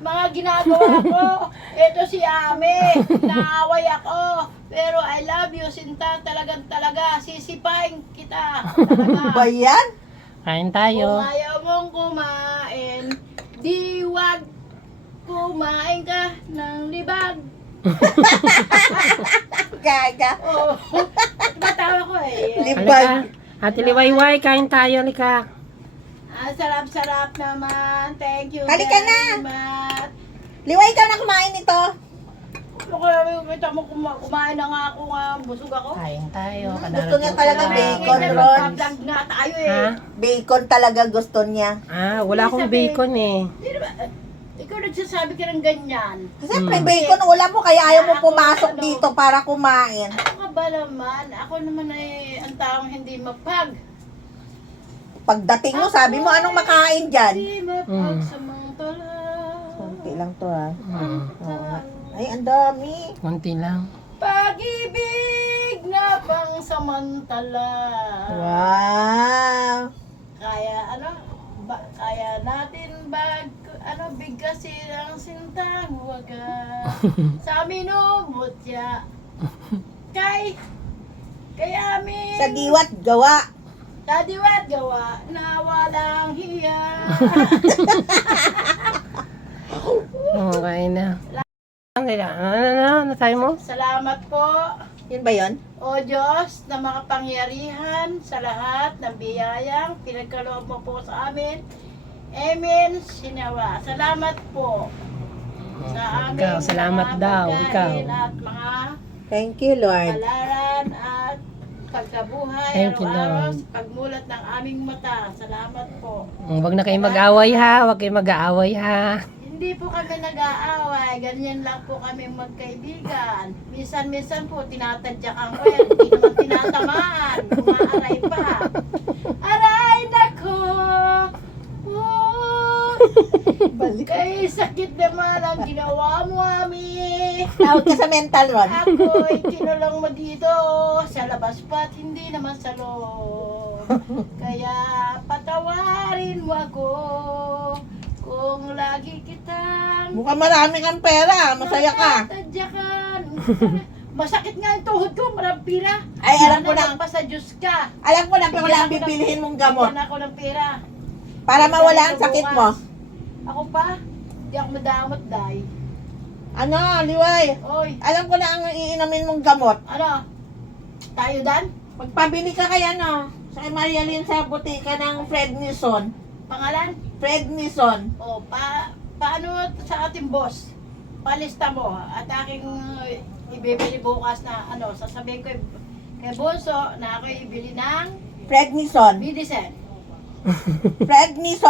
mga ginagawa ko. Ito si Ame, naaway ako. Pero I love you, Sinta, talaga. Sisipain kita. Talaga. Ba yan? Kain Kung tayo. ayaw mong kumain, di wag kumain ka ng libag. Gaga. Oh, matawa ko eh. Halika. Ate Liwayway, kain tayo, halika. Sarap-sarap naman. Thank you Halika na. very much. Liway, ikaw na kumain ito. Kita mo kumain na nga ako nga. Busog ako. Kain tayo. Gusto niya talaga Kadarating bacon, ko na. Ron. Vlog nga tayo eh. Ha? Bacon talaga gusto niya. Ah, wala akong bacon eh. Di ba, ikaw nagsasabi ka ng ganyan. Siyempre, bacon ulam mo, kaya ayaw mo Ako, pumasok ano, dito para kumain. Ano ka ba naman? Ako naman ay ang taong hindi mapag. Pagdating mo, sabi mo, anong makain dyan? Hindi mapag sa mga tala. Kunti lang to ha. Hmm. Oo nga. Ay, ang dami. Konti lang. Pag-ibig na pang samantala. Wow. Kaya kaya natin bigkasin ang sintang wagas sa minumutya kay amin Sa diwat gawa. sa diwat gawa na walang hiya. Okay na. Ano tayo mo? Salamat po, Yun ba yun? O Diyos, na makapangyarihan sa lahat ng biyayang pinagkaloob mo po sa amin. Amen. Sinawa. Salamat po sa aming Ikaw, salamat mga daw, pagkain ikaw. at mga Thank you, Lord. kalaran at pagkabuhay Thank you, araw-araw Lord. sa pagmulat ng aming mata. Salamat po. Huwag na kayong mag-away ha. Huwag kayong mag-aaway ha. Hindi po kami nag-aaway. Ganyan lang po kami magkaibigan. Minsan-minsan po tinatadyakan ko yan. Hindi naman tinatamaan. Umaaray pa. Aray nako! Balik. Kay sakit naman ang ginawa mo, Ami. Tawag ka sa mental, Ron. Ako'y kinulong mo dito sa labas pa at hindi naman sa loob. Kaya patawarin mo ako kung lagi kitang Mukhang marami kang pera. Masaya ka. natatadyakan. Masakit nga yung tuhod ko, marang pira. Ay, alam ko na. Pa sa Diyos ka. Alam ko na, pero wala ang bibilihin mong gamot. Bigyan ako ng pera. Para mawala ang sakit mo. Ako pa? Hindi ako madamot, day. Ano, Liway? Oy, Alam ko na ang iinamin mong gamot. ano? Tayo dan? Magpabili ka kaya, no? Sa kay Maria Lynn sa butika ng Prednison. Pangalan? Prednison. O, paano sa ating boss? Palista mo at aking ibibili bukas na sasabihin ko kay Bonso na ako ibili ng Prednison. medicine. Prednison.